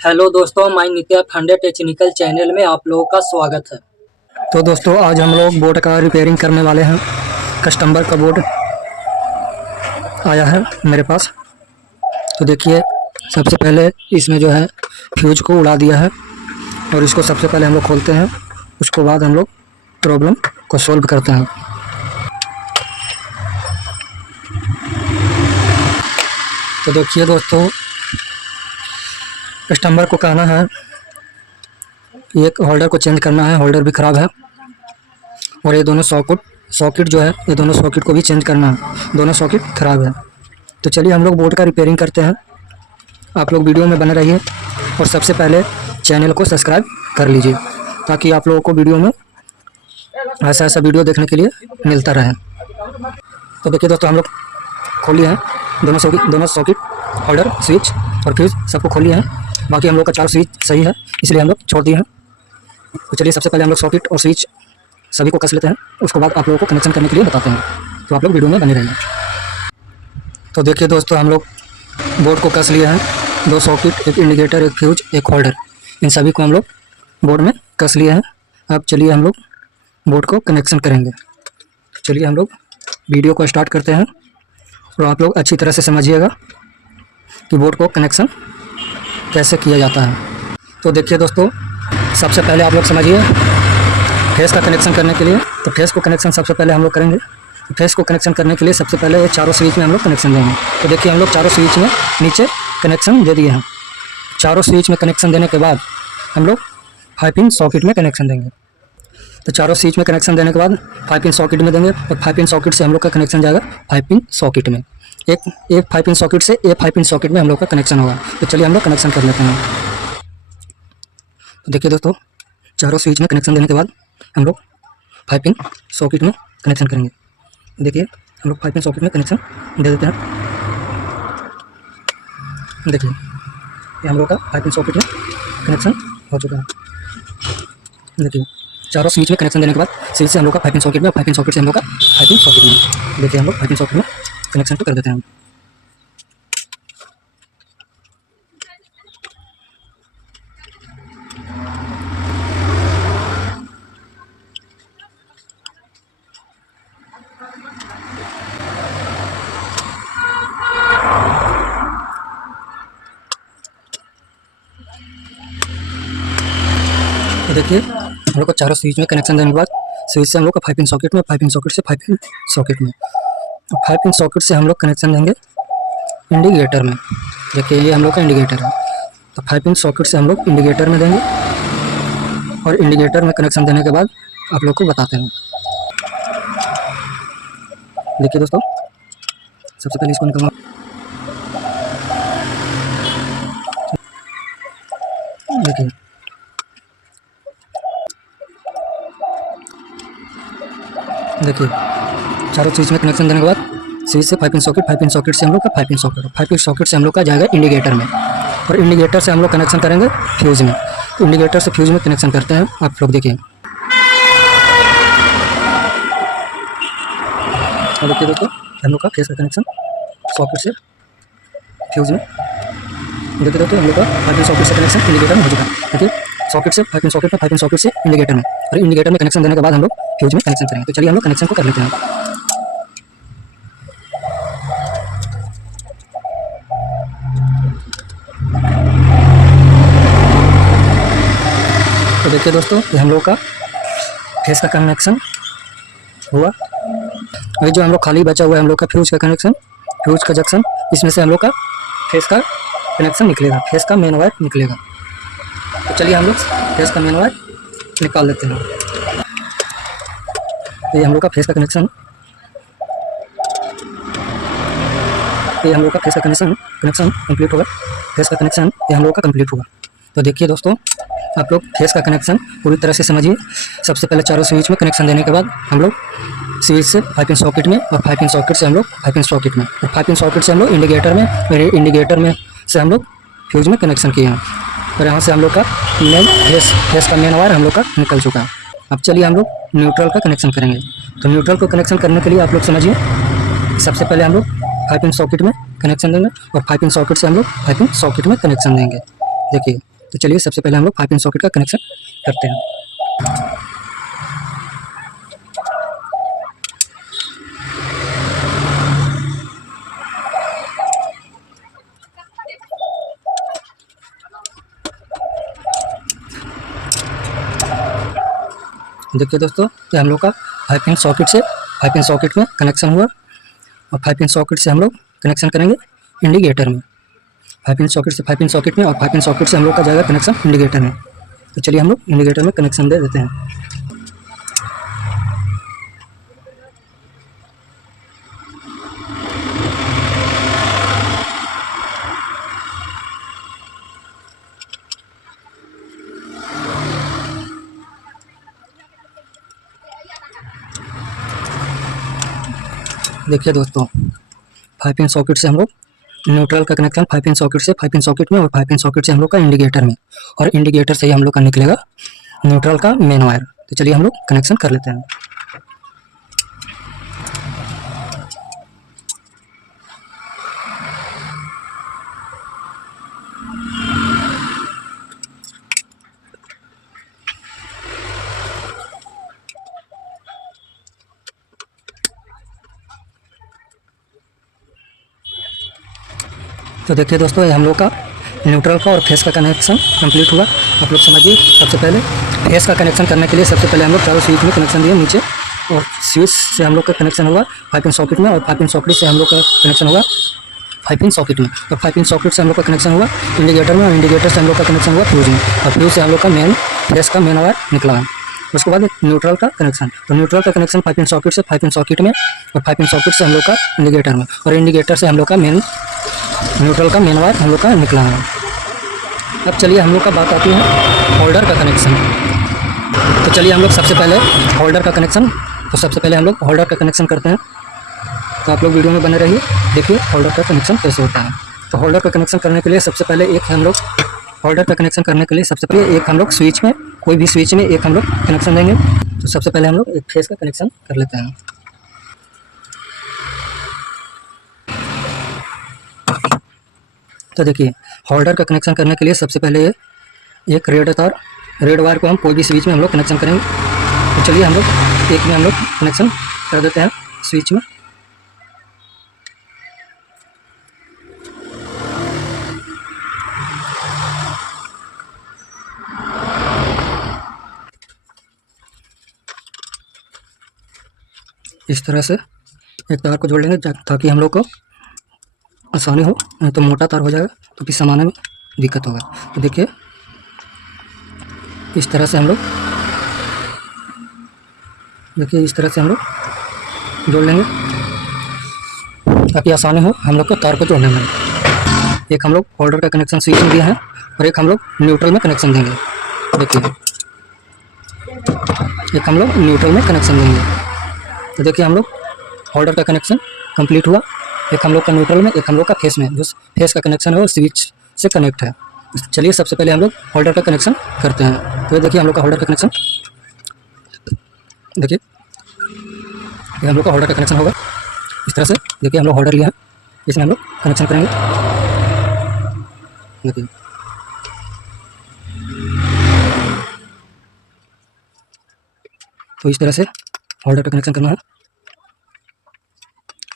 Hello दोस्तों, my नित्या फंडे technical channel में आप लोगों का स्वागत है। तो दोस्तों आज हम लोग बोट का रिपेयरिंग करने वाले हैं। कस्टमर का बोट आया है मेरे पास। तो देखिए, सबसे पहले इसमें जो है फ्यूज को उड़ा दिया है और इसको सबसे पहले हम लोग खोलते हैं। उसके बाद हम लोग प्रॉब्लम को सॉल्व करते हैं। तो देखिए दोस्तों, कस्टमर को कहना है कि एक होल्डर को चेंज करना है, होल्डर भी ख़राब है और ये दोनों सॉकेट जो है, ये दोनों सॉकेट को भी चेंज करना है, दोनों सॉकेट ख़राब है। तो चलिए हम लोग बोर्ड का रिपेयरिंग करते हैं। आप लोग वीडियो में बने रहिए और सबसे पहले चैनल को सब्सक्राइब कर लीजिए ताकि आप लोगों को वीडियो में ऐसा ऐसा वीडियो देखने के लिए मिलता रहे। तो देखिए दोस्तों, हम लोग खोलिए हैं दोनों सॉकेट, होल्डर, स्विच और फ्यूज सबको खोलिए हैं। बाकी हम लोग का 4 स्विच सही है, इसलिए हम लोग छोड़ दिए हैं। तो चलिए सबसे पहले हम लोग सॉकेट और स्विच सभी को कस लेते हैं, उसके बाद आप लोगों को कनेक्शन करने के लिए बताते हैं। तो आप लोग वीडियो में बने रहिए। तो देखिए दोस्तों, हम लोग बोर्ड को कस लिए हैं। 2 सॉकेट, एक इंडिकेटर, एक फ्यूज, एक होल्डर, इन सभी को हम लोग बोर्ड में कस लिए हैं। अब चलिए हम लोग बोर्ड को कनेक्शन करेंगे। चलिए हम लोग वीडियो को स्टार्ट करते हैं और आप लोग अच्छी तरह से समझिएगा कि बोर्ड को कनेक्शन कैसे किया जाता है। तो देखिए दोस्तों, सबसे पहले आप लोग समझिए, फेस का कनेक्शन करने के लिए, तो फेस को कनेक्शन सबसे पहले हम लोग करेंगे। तो फेस को कनेक्शन करने के लिए सबसे पहले ये चारों स्विच में हम लोग कनेक्शन देंगे। तो देखिए हम लोग चारों स्विच में नीचे कनेक्शन दे दिए हैं। चारों स्विच में कनेक्शन देने के बाद हम लोग 5 पिन सॉकेट में कनेक्शन देंगे। तो चारों स्विच में कनेक्शन देने के बाद 5 पिन सॉकेट में देंगे और 5 पिन सॉकेट से हम लोग का कनेक्शन जाएगा 5 पिन सॉकेट में। एक 5 पिन सॉकेट से एक 5 पिन सॉकेट में हम लोग का कनेक्शन होगा। तो चलिए हम लोग कनेक्शन कर लेते हैं। तो देखिए दोस्तों, चारों स्विच में कनेक्शन देने के बाद हम लोग 5 पिन सॉकेट में कनेक्शन करेंगे। देखिए हम लोग 5 पिन सॉकेट में कनेक्शन दे देते हैं। देखिए ये हम लोग का 5 पिन सॉकेट में कनेक्शन हो चुका है। देखिए चारों स्विच में कनेक्शन देने के बाद स्विच से हम लोग का 5 पिन सॉकेट में, 5 पिन सॉकेट से हम लोग का 5 पिन सॉकेट में। देखिए हम लोग 5 पिन सॉकेट में कनेक्शन तो कर देते हैं। तो देखिए हम लोग को चारों स्विच में कनेक्शन देने के बाद स्विच से हम लोग का 5 पिन सॉकेट में, 5 पिन सॉकेट से 5 पिन सॉकेट में, और 5 पिन सॉकेट से हम लोग कनेक्शन देंगे इंडिकेटर में। देखिए ये हम लोग का इंडिकेटर है। तो 5 पिन सॉकेट से हम लोग इंडिकेटर में देंगे और इंडिकेटर में कनेक्शन देने के बाद आप लोग को बताते हैं। देखिए दोस्तों, सबसे पहले इसको निकालना। देखिए देखिए चारों स्विच में कनेक्शन देने के बाद स्विच से 5 पिन सॉकेट, 5 पिन सॉकेट से हम लोग का 5 पिन सॉकेट, 5 पिन सॉकेट से हम लोग का जाएगा इंडिकेटर में और इंडिकेटर से हम लोग कनेक्शन करेंगे फ्यूज में। तो इंडिकेटर से फ्यूज में कनेक्शन करते हैं। आप लोग देखिए, और देखिए दोस्तों, हम लोग का फेस का कनेक्शन सॉकेट से फ्यूज में। देखिए दोस्तों, हम लोग का 5 पिन सॉकेट से कनेक्शन इंडिकेटर में हो चुका है। देखिए सॉकेट से 5 पिन सॉकेट में, 5 पिन सॉकेट से इंडिकेटर में, और इंडिकेटर में कनेक्शन देने के बाद हम लोग फ्यूज में कनेक्शन करेंगे। तो चलिए हम लोग कनेक्शन को कर लेते हैं। तो देखिए दोस्तों, ये हम लोग का फेस का कनेक्शन हुआ। अभी जो हम लोग खाली बचा हुआ है हम लोग का फ्यूज का कनेक्शन, फ्यूज का जंक्शन, इसमें से हम लोग का फेस का कनेक्शन निकलेगा, फेस का मेन वायर निकलेगा। तो चलिए हम लोग फेस का मेन वायर निकाल लेते हैं। ये हम लोग का फेस का कनेक्शन, ये हम लोग का फेस का कनेक्शन कंप्लीट होगा। फेस का कनेक्शन ये हम लोग का कंप्लीट होगा। तो देखिए दोस्तों, आप लोग फेस का कनेक्शन पूरी तरह से समझिए। सबसे पहले चारों स्विच में कनेक्शन देने के बाद हम लोग स्विच से 5 पिन सॉकेट में और 5 पिन सॉकेट से हम लोग 5 पिन सॉकेट में और 5 पिन सॉकेट से हम लोग इंडिकेटर में, और इंडिकेटर में से हम लोग फ्यूज में कनेक्शन किए हैं। और यहाँ से हम लोग का मेन फेस का मेन वायर हम लोग का निकल चुका है। अब चलिए हम लोग न्यूट्रल का कनेक्शन करेंगे। तो न्यूट्रल को कनेक्शन करने के लिए आप लोग समझिए, सबसे पहले हम लोग 5 पिन सॉकेट में कनेक्शन देंगे और 5 पिन सॉकेट से हम लोग 5 पिन सॉकेट में कनेक्शन देंगे। देखिए। तो चलिए सबसे पहले हम लोग 5 पिन सॉकेट का कनेक्शन करते हैं। देखिए दोस्तों, ये हम लोग का 5 पिन सॉकेट से 5 पिन सॉकेट में कनेक्शन हुआ और 5 पिन सॉकेट से हम लोग कनेक्शन करेंगे इंडिकेटर में। 5 पिन सॉकेट से 5 पिन सॉकेट में और 5 पिन सॉकेट से हम लोग का जाएगा कनेक्शन इंडिकेटर में। तो चलिए हम लोग इंडिकेटर में कनेक्शन दे देते हैं। देखिए दोस्तों, 5 पिन सॉकेट से हम लोग न्यूट्रल का कनेक्शन 5 पिन सॉकेट से 5 पिन सॉकेट में और 5 पिन सॉकेट से हम लोग का इंडिकेटर में, और इंडिकेटर से ही हम लोग का निकलेगा न्यूट्रल का मेन वायर। तो चलिए हम लोग कनेक्शन कर लेते हैं। तो देखिए दोस्तों, ये हम लोग का न्यूट्रल का और फेस का कनेक्शन कंप्लीट हुआ। आप लोग समझिए, सबसे पहले फेस का कनेक्शन करने के लिए सबसे पहले हम लोग चारों स्विच में कनेक्शन दिए नीचे, और स्विच से हम लोग का कनेक्शन हुआ 5 पिन सॉकेट में, और 5 पिन सॉकेट से हम लोग का कनेक्शन हुआ 5 पिन सॉकेट में, और 5 पिन सॉकेट से हम लोग का कनेक्शन हुआ इंडिकेटर में, और इंडिकेटर से हम लोग का कनेक्शन हुआ फ्यूज में, और फ्यूज से हम लोग का मेन फेस का मेन वायर निकला है। उसके बाद न्यूट्रल का कनेक्शन, तो न्यूट्रल का कनेक्शन 5 पिन सॉकेट से 5 पिन सॉकेट में, और 5 पिन सॉकेट से हम लोग का इंडिकेटर में, और इंडिकेटर से हम लोग का मेन न्यूट्रल का मेन वायर हम लोग का निकला है। अब चलिए हम लोग का बात आती है होल्डर का कनेक्शन। तो चलिए हम लोग सबसे पहले होल्डर का कनेक्शन, तो सबसे पहले हम लोग होल्डर का कनेक्शन करते हैं। तो आप लोग वीडियो में बने रहिए, देखिए होल्डर का कनेक्शन कैसे होता है। तो होल्डर का कनेक्शन करने के लिए सबसे पहले होल्डर का कनेक्शन करने के लिए सबसे पहले एक हम लोग स्विच में, कोई भी स्विच में एक हम लोग कनेक्शन देंगे। तो सबसे पहले हम लोग एक फेस का कनेक्शन कर लेते हैं। तो देखिए, होल्डर का कनेक्शन करने के लिए सबसे पहले एक रेड वायर को हम कोई भी स्विच में हम लोग कनेक्शन करेंगे। तो चलिए हम लोग एक में हम लोग कनेक्शन कर देते हैं स्विच में। इस तरह से एक तार को जोड़ लेंगे ताकि हम लोग को आसानी हो, नहीं तो मोटा तार हो जाएगा तो फिर समाने में दिक्कत होगा। तो देखिए इस तरह से हम लोग जोड़ लेंगे ताकि आसानी हो हम लोग को तार को जोड़ने में। एक हम लोग होल्डर का कनेक्शन स्विच में दिया है और एक हम लोग न्यूट्रल में कनेक्शन देंगे। देखिए एक हम लोग न्यूट्रल में कनेक्शन देंगे। तो देखिए हम लोग होल्डर का कनेक्शन कंप्लीट हुआ। एक हम लोग का न्यूट्रल में, एक हम लोग का फेस में। जो फेस का कनेक्शन है वो स्विच से कनेक्ट है। चलिए सबसे पहले हम लोग होल्डर का कनेक्शन करते हैं। तो देखिए हम लोग का होल्डर का कनेक्शन, देखिए ये हम लोग का होल्डर का कनेक्शन होगा इस तरह से। देखिए हम लोग होल्डर लिया है, इसमें हम लोग कनेक्शन करेंगे। देखिए तो इस तरह से होल्डर का कनेक्शन करना है।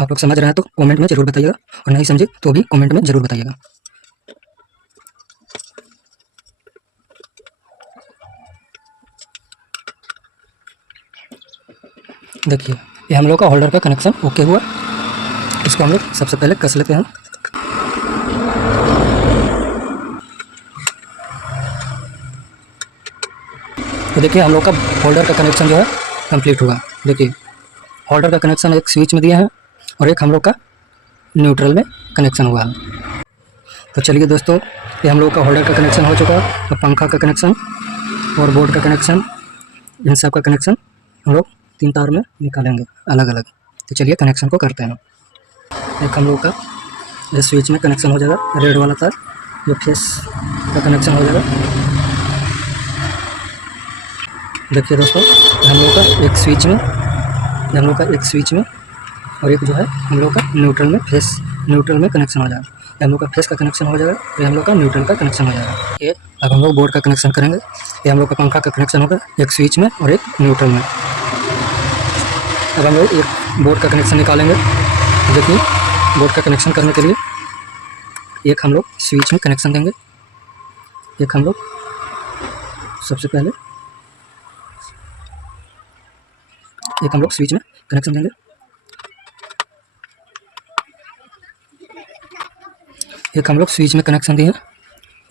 आप लोग समझ रहे हैं तो कमेंट में ज़रूर बताइएगा, और नहीं समझे तो भी कमेंट में ज़रूर बताइएगा। देखिए ये हम लोग का होल्डर का कनेक्शन ओके हुआ। इसको हम लोग सबसे पहले कस लेते हैं। तो देखिए हम लोग का होल्डर का कनेक्शन जो है कंप्लीट हुआ। देखिए होल्डर का कनेक्शन एक स्विच में दिया है और एक हम लोग का न्यूट्रल में कनेक्शन हुआ है। तो चलिए दोस्तों, ये हम लोग का होल्डर का कनेक्शन हो चुका है, और पंखा का कनेक्शन और बोर्ड का कनेक्शन, इन सब का कनेक्शन हम लोग 3 तार में निकालेंगे अलग अलग। तो चलिए कनेक्शन को करते हैं। एक हम लोग का ये स्विच में कनेक्शन हो जाएगा, रेड वाला तार जो फेस का कनेक्शन हो जाएगा। देखिए दोस्तों, हम लोग का एक स्विच में और एक जो है हम लोग का न्यूट्रल में कनेक्शन हो जाएगा। ये हम लोग का फेस का कनेक्शन हो जाएगा, ये हम लोग का न्यूट्रल का कनेक्शन हो जाएगा। ये अब हम लोग बोर्ड का कनेक्शन करेंगे। ये हम लोग का पंखा का कनेक्शन होगा, एक स्विच में और एक न्यूट्रल में। अब हम लोग एक बोर्ड का कनेक्शन निकालेंगे। देखिए बोर्ड का कनेक्शन करने के लिए एक हम लोग स्विच में कनेक्शन देंगे। एक हम लोग सबसे पहले एक हम लोग स्विच में कनेक्शन देंगे। एक हम लोग स्विच में कनेक्शन दिए,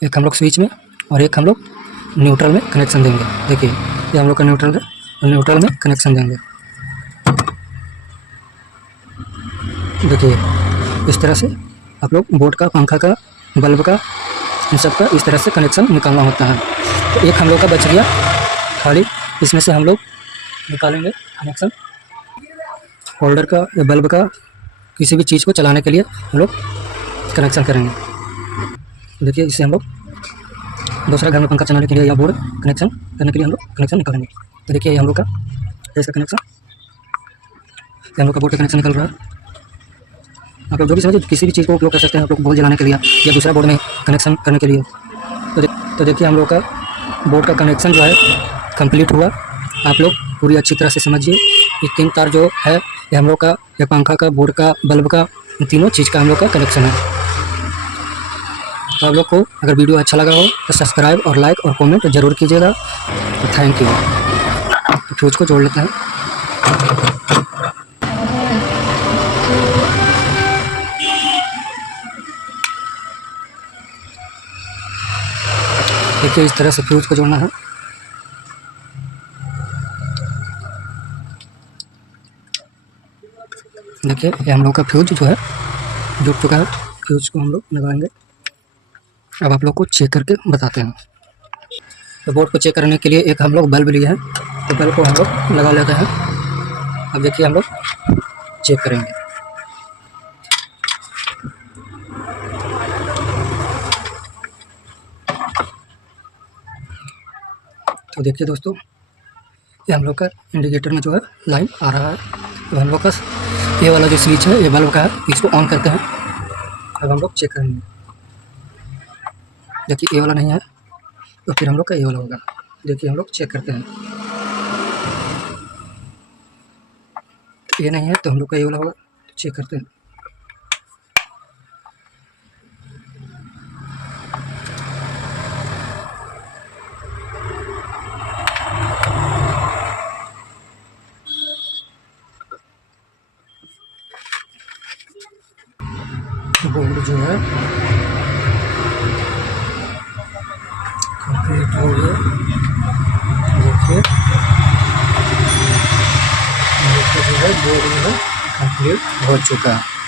एक हम लोग स्विच में और एक हम लोग न्यूट्रल में कनेक्शन देंगे। देखिए ये हम लोग का न्यूट्रल है और न्यूट्रल में कनेक्शन देंगे। देखिए इस तरह से आप लोग बोर्ड का, पंखा का, बल्ब का, इन सब का इस तरह से कनेक्शन निकालना होता है। तो एक हम लोग का बच गया खाली, इसमें से हम लोग निकालेंगे कनेक्शन होल्डर का या बल्ब का, किसी भी चीज़ को चलाने के लिए हम लोग कनेक्शन करेंगे। देखिए इससे हम लोग दूसरा घर में पंखा चलाने के लिए या बोर्ड कनेक्शन करने के लिए हम लोग कनेक्शन निकालेंगे। तो देखिए ये हम लोग का इसका कनेक्शन, ये हम लोग का बोर्ड का कनेक्शन निकल रहा है। आप लोग जो भी समझिए, किसी भी चीज़ को उपयोग कर सकते हैं आप लोग बॉल जलाने के लिए या दूसरा बोर्ड में कनेक्शन करने के लिए। तो देखिए हम लोग का बोर्ड का कनेक्शन जो है कंप्लीट हुआ। आप लोग पूरी अच्छी तरह से समझिए। ये 3 तार जो है ये हम लोग का, ये पंखा का, बोर्ड का, बल्ब का, इन तीनों चीज़ का हम लोग का कनेक्शन है। तो आप लोग को अगर वीडियो अच्छा लगा हो तो सब्सक्राइब और लाइक और कमेंट जरूर कीजिएगा। तो थैंक यू। तो फ्यूज को जोड़ लेते हैं। देखिए इस तरह से फ्यूज को जोड़ना है। देखिए ये हम लोग का फ्यूज जो है जुड़ चुका है। फ्यूज को हम लोग लगाएंगे। अब आप लोग को चेक करके बताते हैं। तो बोर्ड को चेक करने के लिए एक हम लोग बल्ब लिए हैं, तो बल्ब को हम लोग लगा लेते हैं। अब देखिए हम लोग चेक करेंगे। तो देखिए दोस्तों, ये हम लोग का इंडिकेटर में जो है लाइन आ रहा है। तो हम लोग का ये वाला जो स्विच है ये बल्ब का है, इसको ऑन करते हैं। अब हम लोग चेक करेंगे। देखिए ये वाला नहीं है तो फिर हम लोग का ये वाला होगा। देखिए हम लोग चेक करते हैं। ये नहीं है तो हम लोग का ये वाला होगा। चेक करते हैं। बोर्ड जो है कंप्लीट हो गया। देखिए जो है बोर्ड जो है कंप्लीट हो चुका है।